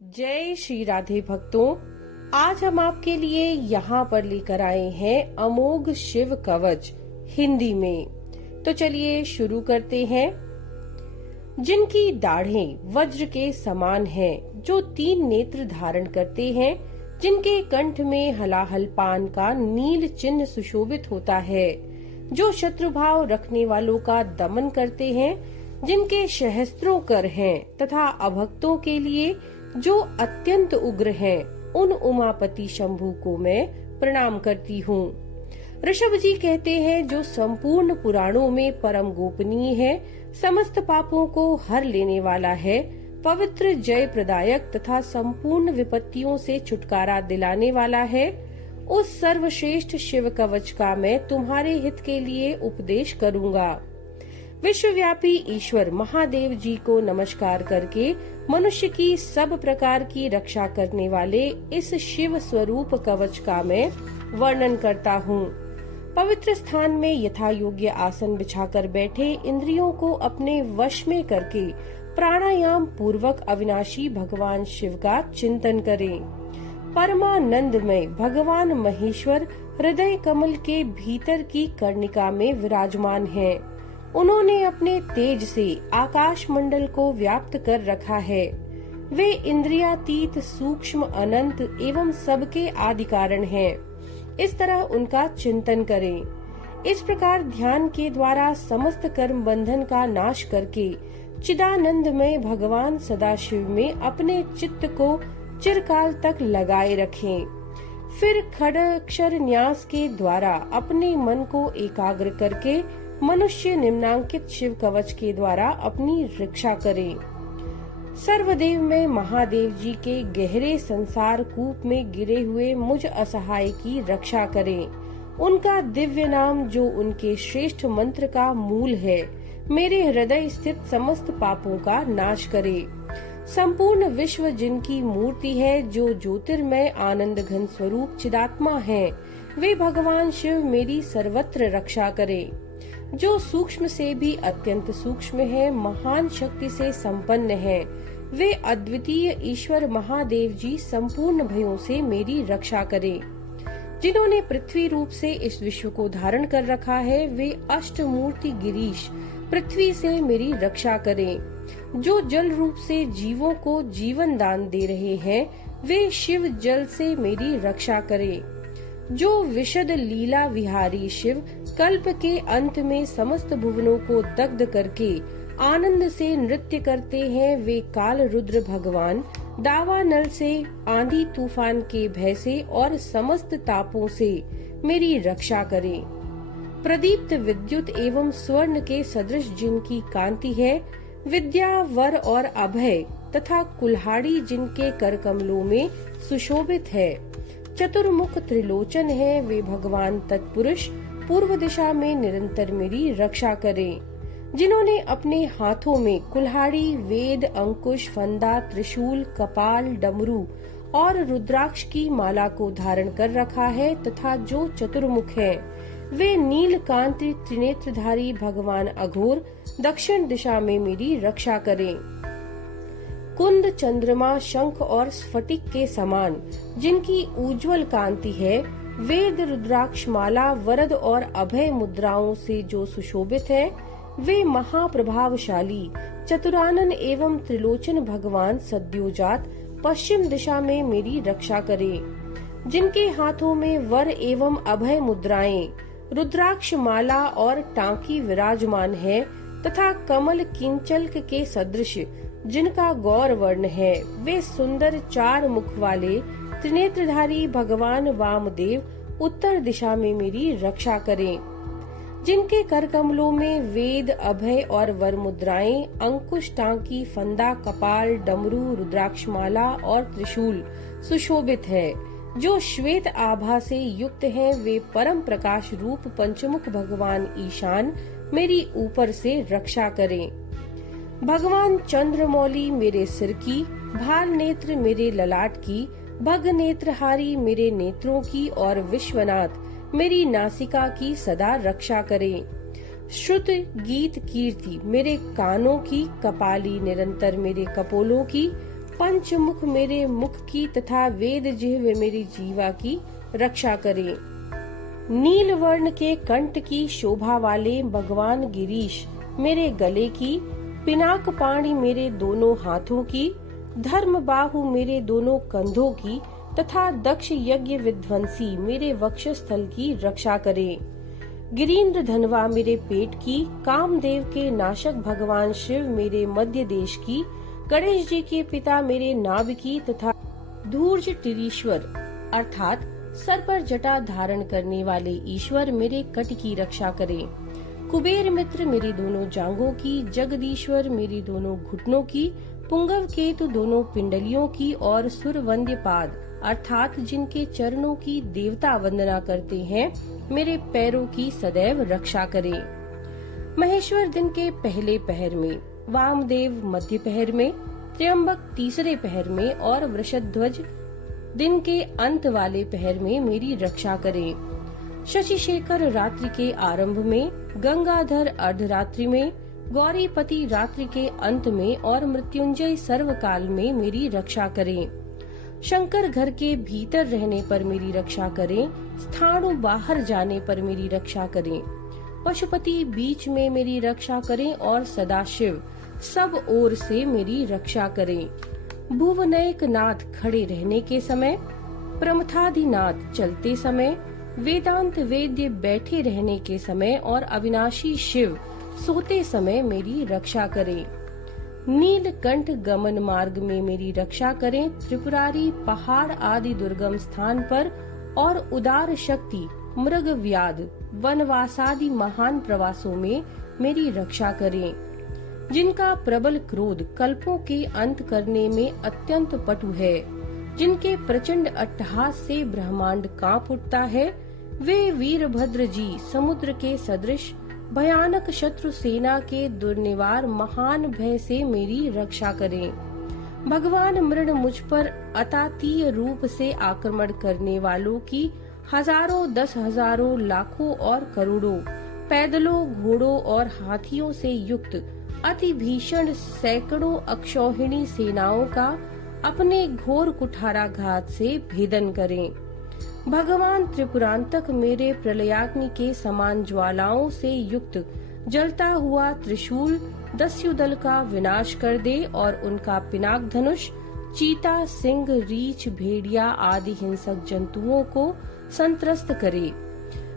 जय श्री राधे भक्तों, आज हम आपके लिए यहाँ पर लेकर आए हैं अमोघ शिव कवच हिंदी में। तो चलिए शुरू करते हैं। जिनकी दाढ़ें वज्र के समान हैं, जो 3 नेत्र धारण करते हैं, जिनके कंठ में हलाहल पान का नील चिन्ह सुशोभित होता है, जो शत्रुभाव रखने वालों का दमन करते हैं, जिनके सहस्त्रों कर हैं तथा अभक्तों के लिए जो अत्यंत उग्र हैं, उन उमापति शंभु को मैं प्रणाम करती हूँ। ऋषभ जी कहते हैं, जो संपूर्ण पुराणों में परम गोपनीय है, समस्त पापों को हर लेने वाला है, पवित्र जय प्रदायक तथा संपूर्ण विपत्तियों से छुटकारा दिलाने वाला है, उस सर्वश्रेष्ठ शिव कवच का मैं तुम्हारे हित के लिए उपदेश करूँगा। विश्वव्यापी ईश्वर महादेव जी को नमस्कार करके मनुष्य की सब प्रकार की रक्षा करने वाले इस शिव स्वरूप कवच का मैं वर्णन करता हूँ। पवित्र स्थान में यथा योग्य आसन बिछाकर बैठे इंद्रियों को अपने वश में करके प्राणायाम पूर्वक अविनाशी भगवान शिव का चिंतन करें। परमानंद में भगवान महेश्वर हृदय कमल के भीतर की कर्णिका में विराजमान हैं। उन्होंने अपने तेज से आकाश मंडल को व्याप्त कर रखा है। वे इंद्रियातीत सूक्ष्म अनंत एवं सबके आदि कारण हैं। इस तरह उनका चिंतन करें। इस प्रकार ध्यान के द्वारा समस्त कर्म बंधन का नाश करके चिदानंद में भगवान सदाशिव में अपने चित्त को चिरकाल तक लगाए रखें। फिर खड़ाक्षर न्यास के द्वारा अपने मन को एकाग्र करके मनुष्य निम्नांकित शिव कवच के द्वारा अपनी रक्षा करे। सर्वदेव में महादेव जी के गहरे संसार कूप में गिरे हुए मुझ असहाय की रक्षा करें। उनका दिव्य नाम, जो उनके श्रेष्ठ मंत्र का मूल है, मेरे हृदय स्थित समस्त पापों का नाश करे। संपूर्ण विश्व जिनकी मूर्ति है, जो ज्योतिर्मय आनंद घन स्वरूप चिदात्मा है, वे भगवान शिव मेरी सर्वत्र रक्षा करे। जो सूक्ष्म से भी अत्यंत सूक्ष्म है, महान शक्ति से संपन्न है, वे अद्वितीय ईश्वर महादेव जी संपूर्ण भयों से मेरी रक्षा करें। जिन्होंने पृथ्वी रूप से इस विश्व को धारण कर रखा है, वे अष्टमूर्ति गिरीश पृथ्वी से मेरी रक्षा करें। जो जल रूप से जीवों को जीवन दान दे रहे हैं, वे शिव जल से मेरी रक्षा करें। जो विशद लीला विहारी शिव कल्प के अंत में समस्त भुवनों को दग्ध करके आनंद से नृत्य करते हैं, वे काल रुद्र भगवान दावानल से, आंधी तूफान के भय से और समस्त तापों से मेरी रक्षा करें। प्रदीप्त विद्युत एवं स्वर्ण के सदृश जिनकी कांति है, विद्या वर और अभय तथा कुल्हाड़ी जिनके कर कमलों में सुशोभित है, चतुर्मुख त्रिलोचन है, वे भगवान तत्पुरुष पूर्व दिशा में निरंतर मेरी रक्षा करें। जिन्होंने अपने हाथों में कुल्हाड़ी, वेद, अंकुश, फंदा, त्रिशूल, कपाल, डमरू और रुद्राक्ष की माला को धारण कर रखा है तथा जो चतुर्मुख है, वे नीलकांति त्रिनेत्रधारी भगवान अघोर दक्षिण दिशा में मेरी रक्षा करें। कुंद, चंद्रमा, शंख और स्फटिक के समान जिनकी उज्जवल कांति है, वेद, रुद्राक्ष माला, वरद और अभय मुद्राओं से जो सुशोभित है, वे महाप्रभावशाली चतुरानन एवं त्रिलोचन भगवान सद्योजात पश्चिम दिशा में मेरी रक्षा करें। जिनके हाथों में वर एवं अभय मुद्राएं, रुद्राक्ष माला और टांकी विराजमान है तथा कमल किंचल्क के सदृश जिनका गौर वर्ण है, वे सुंदर 4 मुख वाले त्रिनेत्रधारी भगवान वामदेव उत्तर दिशा में मेरी रक्षा करें। जिनके कर कमलों में वेद, अभय और वर मुद्राएं, अंकुश, टांकी, फंदा, कपाल, डमरू, रुद्राक्षमाला और त्रिशूल सुशोभित है, जो श्वेत आभा से युक्त हैं, वे परम प्रकाश रूप पंचमुख भगवान ईशान मेरी ऊपर से रक्षा करें। भगवान चंद्रमौली मेरे सिर की, भाल नेत्र मेरे ललाट की, भग नेत्रहारी मेरे नेत्रों की और विश्वनाथ मेरी नासिका की सदा रक्षा करें। श्रुत गीत कीर्ति मेरे कानों की, कपाली निरंतर मेरे कपोलों की, पंचमुख मेरे मुख की तथा वेद जिह्व मेरी जीवा की रक्षा करें। नील वर्ण के कंठ की शोभा वाले भगवान गिरीश मेरे गले की, पिनाक पाणी मेरे दोनों हाथों की, धर्म बाहु मेरे दोनों कंधों की तथा दक्ष यज्ञ विध्वंसी मेरे वक्षस्थल की रक्षा करें। गिरीन्द्र धनवा मेरे पेट की, कामदेव के नाशक भगवान शिव मेरे मध्य देश की, गणेश जी के पिता मेरे नाभि की तथा धूर्ज टिरीश्वर अर्थात सर पर जटा धारण करने वाले ईश्वर मेरे कट की रक्षा करें। कुबेर मित्र मेरी दोनों जांघों की, जगदीश्वर मेरी दोनों घुटनों की, पुंगव केतु दोनों पिंडलियों की और सुरवंद्य पाद अर्थात जिनके चरणों की देवता वंदना करते हैं मेरे पैरों की सदैव रक्षा करें। महेश्वर दिन के पहले पहर में, वामदेव मध्य पहर में, त्र्यंबक तीसरे पहर में और वृषध्वज दिन के अंत वाले पहर में मेरी रक्षा करें। शशिशेखर रात्रि के आरंभ में, गंगाधर अर्धरात्रि में, गौरीपति रात्रि के अंत में और मृत्युंजय सर्वकाल में मेरी रक्षा करें। शंकर घर के भीतर रहने पर मेरी रक्षा करें, स्थाणु बाहर जाने पर मेरी रक्षा करें। पशुपति बीच में मेरी रक्षा करें और सदाशिव सब ओर से मेरी रक्षा करें। भुवनैक नाथ खड़े रहने के समय, प्रमथाधिनाथ चलते समय, वेदांत वेद्य बैठे रहने के समय और अविनाशी शिव सोते समय मेरी रक्षा करें। नीलकंठ गमन मार्ग में मेरी रक्षा करें। त्रिपुरारी पहाड़ आदि दुर्गम स्थान पर और उदार शक्ति मृग व्याध वनवासादि महान प्रवासों में मेरी रक्षा करें। जिनका प्रबल क्रोध कल्पों के अंत करने में अत्यंत पटु है, जिनके प्रचंड अट्टहास से ब्रह्मांड कांप उठता है, वे वीरभद्र जी समुद्र के सदृश भयानक शत्रु सेना के दुर्निवार महान भय से मेरी रक्षा करें। भगवान मृण मुझ पर अतातीय रूप से आक्रमण करने वालों की हजारों, 10,000, लाखों और करोड़ों पैदलों, घोड़ों और हाथियों से युक्त अति भीषण सैकड़ों अक्षौहिणी सेनाओं का अपने घोर कुठाराघात से भेदन करें। भगवान त्रिपुरांतक मेरे प्रलयाग्नि के समान ज्वालाओं से युक्त जलता हुआ त्रिशूल दस्युदल का विनाश कर दे और उनका पिनाक धनुष चीता, सिंह, रीछ, भेड़िया आदि हिंसक जंतुओं को संत्रस्त करे।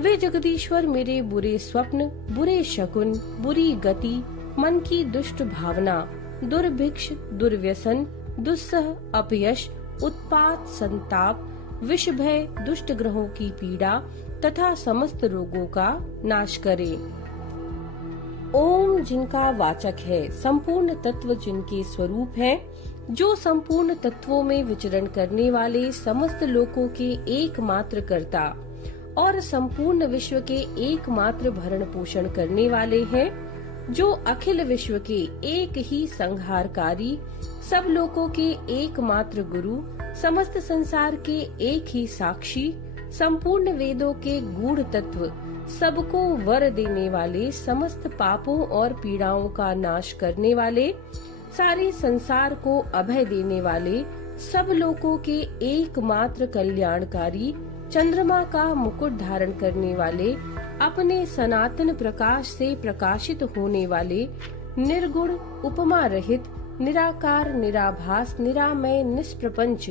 वे जगदीश्वर मेरे बुरे स्वप्न, बुरे शकुन, बुरी गति, मन की दुष्ट भावना, दुर्भिक्ष, दुर्व्यसन, दुस्सह, अपयश, उत्पात, संताप, विष भय, दुष्ट ग्रहों की पीड़ा तथा समस्त रोगों का नाश करे। ओम जिनका वाचक है, संपूर्ण तत्व जिनके स्वरूप है, जो संपूर्ण तत्वों में विचरण करने वाले समस्त लोकों के एकमात्र कर्ता और संपूर्ण विश्व के एकमात्र भरण पोषण करने वाले हैं, जो अखिल विश्व के एक ही संहारकारी, सब लोकों के एकमात्र गुरु, समस्त संसार के एक ही साक्षी, संपूर्ण वेदों के गूढ़ तत्व, सबको वर देने वाले, समस्त पापों और पीड़ाओं का नाश करने वाले, सारे संसार को अभय देने वाले, सब लोगों के एकमात्र कल्याणकारी, चंद्रमा का मुकुट धारण करने वाले, अपने सनातन प्रकाश से प्रकाशित होने वाले, निर्गुण, उपमा रहित, निराकार, निराभास, निरामय, निष्प्रपंच,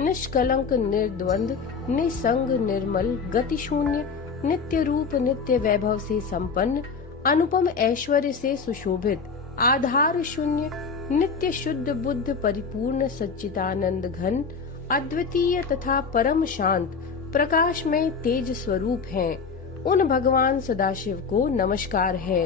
निष्कलंक, निर्द्वंद, निसंग, निर्मल, गतिशून्य, नित्य रूप, नित्य वैभव से संपन्न, अनुपम ऐश्वर्य से सुशोभित, आधार शून्य, नित्य शुद्ध बुद्ध परिपूर्ण सच्चिदानंद घन, अद्वितीय तथा परम शांत, प्रकाश में तेज स्वरूप हैं, उन भगवान सदाशिव को नमस्कार है।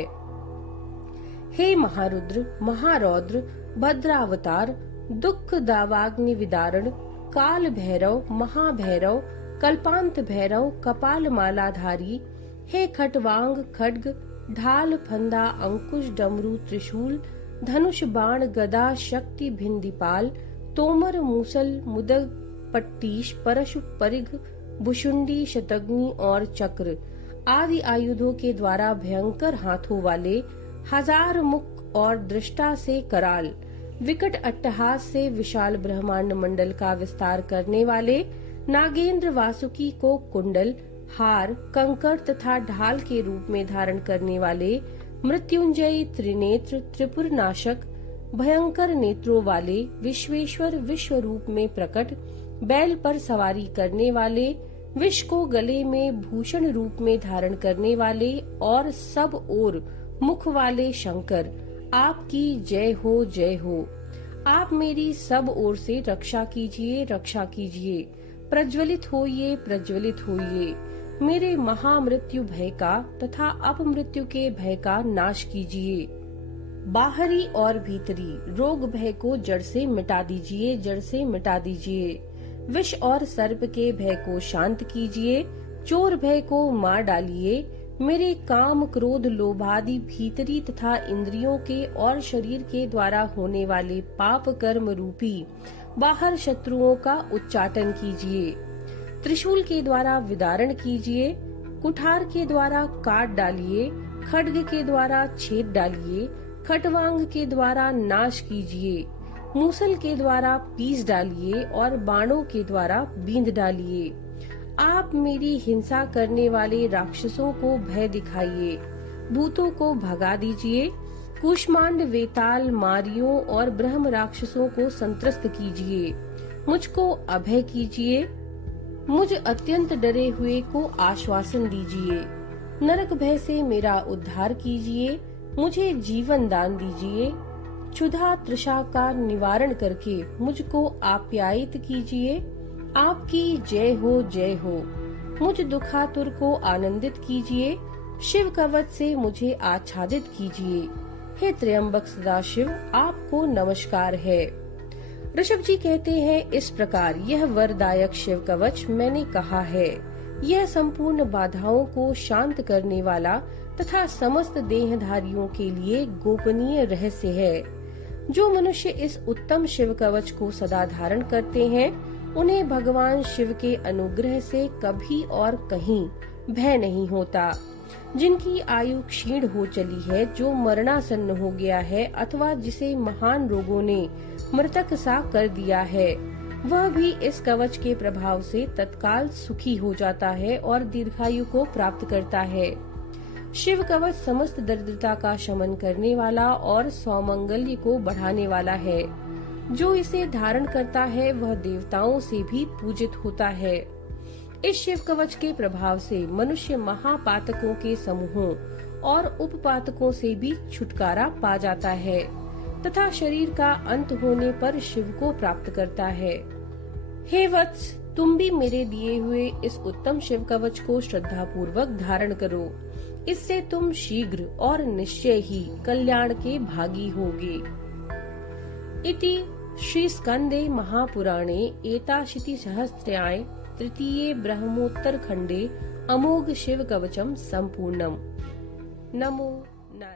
हे महारुद्र, महारौद्र, भद्रावतार, दुख दावाग्नि विदारण, काल भैरव, महाभैरव, कल्पांत भैरव, कपाल मालाधारी, हे खटवांग, खड्ग, ढाल, फंदा, अंकुश, डमरू, त्रिशूल, धनुष, बाण, गदा, शक्ति, भिंदीपाल, तोमर, मूसल, मुदग, पट्टीश, परशु, परिघ, भुशुंडी, शतग्नि और चक्र आदि आयुधों के द्वारा भयंकर हाथों वाले, हजार मुख और दृष्टा से कराल, विकट अट्टहास से विशाल ब्रह्मांड मंडल का विस्तार करने वाले नागेंद्र वासुकी को कुंडल, हार, कंकड़ तथा ढाल के रूप में धारण करने वाले मृत्युंजयी त्रिनेत्र त्रिपुर नाशक भयंकर नेत्रों वाले विश्वेश्वर विश्व रूप में प्रकट बैल पर सवारी करने वाले विष को गले में भूषण रूप में धारण करने वाले और सब ओर मुख वाले शंकर, आपकी जय हो जय हो। आप मेरी सब ओर से रक्षा कीजिए, रक्षा कीजिए। प्रज्वलित होइए, मेरे महामृत्यु भय का तथा अपमृत्यु के भय का नाश कीजिए। बाहरी और भीतरी रोग भय को जड़ से मिटा दीजिए, जड़ से मिटा दीजिए। विष और सर्प के भय को शांत कीजिए, चोर भय को मार डालिए। मेरे काम, क्रोध, लोभादि भीतरी तथा इंद्रियों के और शरीर के द्वारा होने वाले पाप कर्म रूपी बाहर शत्रुओं का उच्चाटन कीजिए। त्रिशूल के द्वारा विदारण कीजिए, कुठार के द्वारा काट डालिए, खड्ग के द्वारा छेद डालिए, खटवांग के द्वारा नाश कीजिए, मूसल के द्वारा पीस डालिए और बाणों के द्वारा बींध डालिए। आप मेरी हिंसा करने वाले राक्षसों को भय दिखाइए, भूतों को भगा दीजिए। कुष्मांड, वेताल, मारियों और ब्रह्म राक्षसों को संत्रस्त कीजिए। मुझको अभय कीजिए, मुझ अत्यंत डरे हुए को आश्वासन दीजिए। नरक भय से मेरा उद्धार कीजिए, मुझे जीवन दान दीजिए। क्षुधा तृषा का निवारण करके मुझको आप्यायित कीजिए। आपकी जय हो जय हो। मुझ दुखातुर को आनंदित कीजिए, शिव कवच से मुझे आच्छादित कीजिए। हे त्र्यंबक सदाशिव, आपको नमस्कार है। ऋषभ जी कहते हैं, इस प्रकार यह वरदायक शिव कवच मैंने कहा है। यह संपूर्ण बाधाओं को शांत करने वाला तथा समस्त देहधारियों के लिए गोपनीय रहस्य है। जो मनुष्य इस उत्तम शिव कवच को सदा धारण करते हैं, उन्हें भगवान शिव के अनुग्रह से कभी और कहीं भय नहीं होता। जिनकी आयु क्षीण हो चली है, जो मरणासन्न हो गया है अथवा जिसे महान रोगों ने मृतक सा कर दिया है, वह भी इस कवच के प्रभाव से तत्काल सुखी हो जाता है और दीर्घायु को प्राप्त करता है। शिव कवच समस्त दरिद्रता का शमन करने वाला और सौमंगल्य को बढ़ाने वाला है। जो इसे धारण करता है वह देवताओं से भी पूजित होता है। इस शिव कवच के प्रभाव से मनुष्य महापातकों के समूहों और उपपातकों से भी छुटकारा पा जाता है तथा शरीर का अंत होने पर शिव को प्राप्त करता है। हे वत्स, तुम भी मेरे दिए हुए इस उत्तम शिव कवच को श्रद्धा पूर्वक धारण करो। इससे तुम शीघ्र और निश्चय ही कल्याण के भागी होगे। इति श्री स्कंदे महापुराणे एताशीति सहस्त्राय तृतीये ब्रह्मोत्तर खंडे अमोघ शिव कवचम संपूर्णम। नमो नारायण।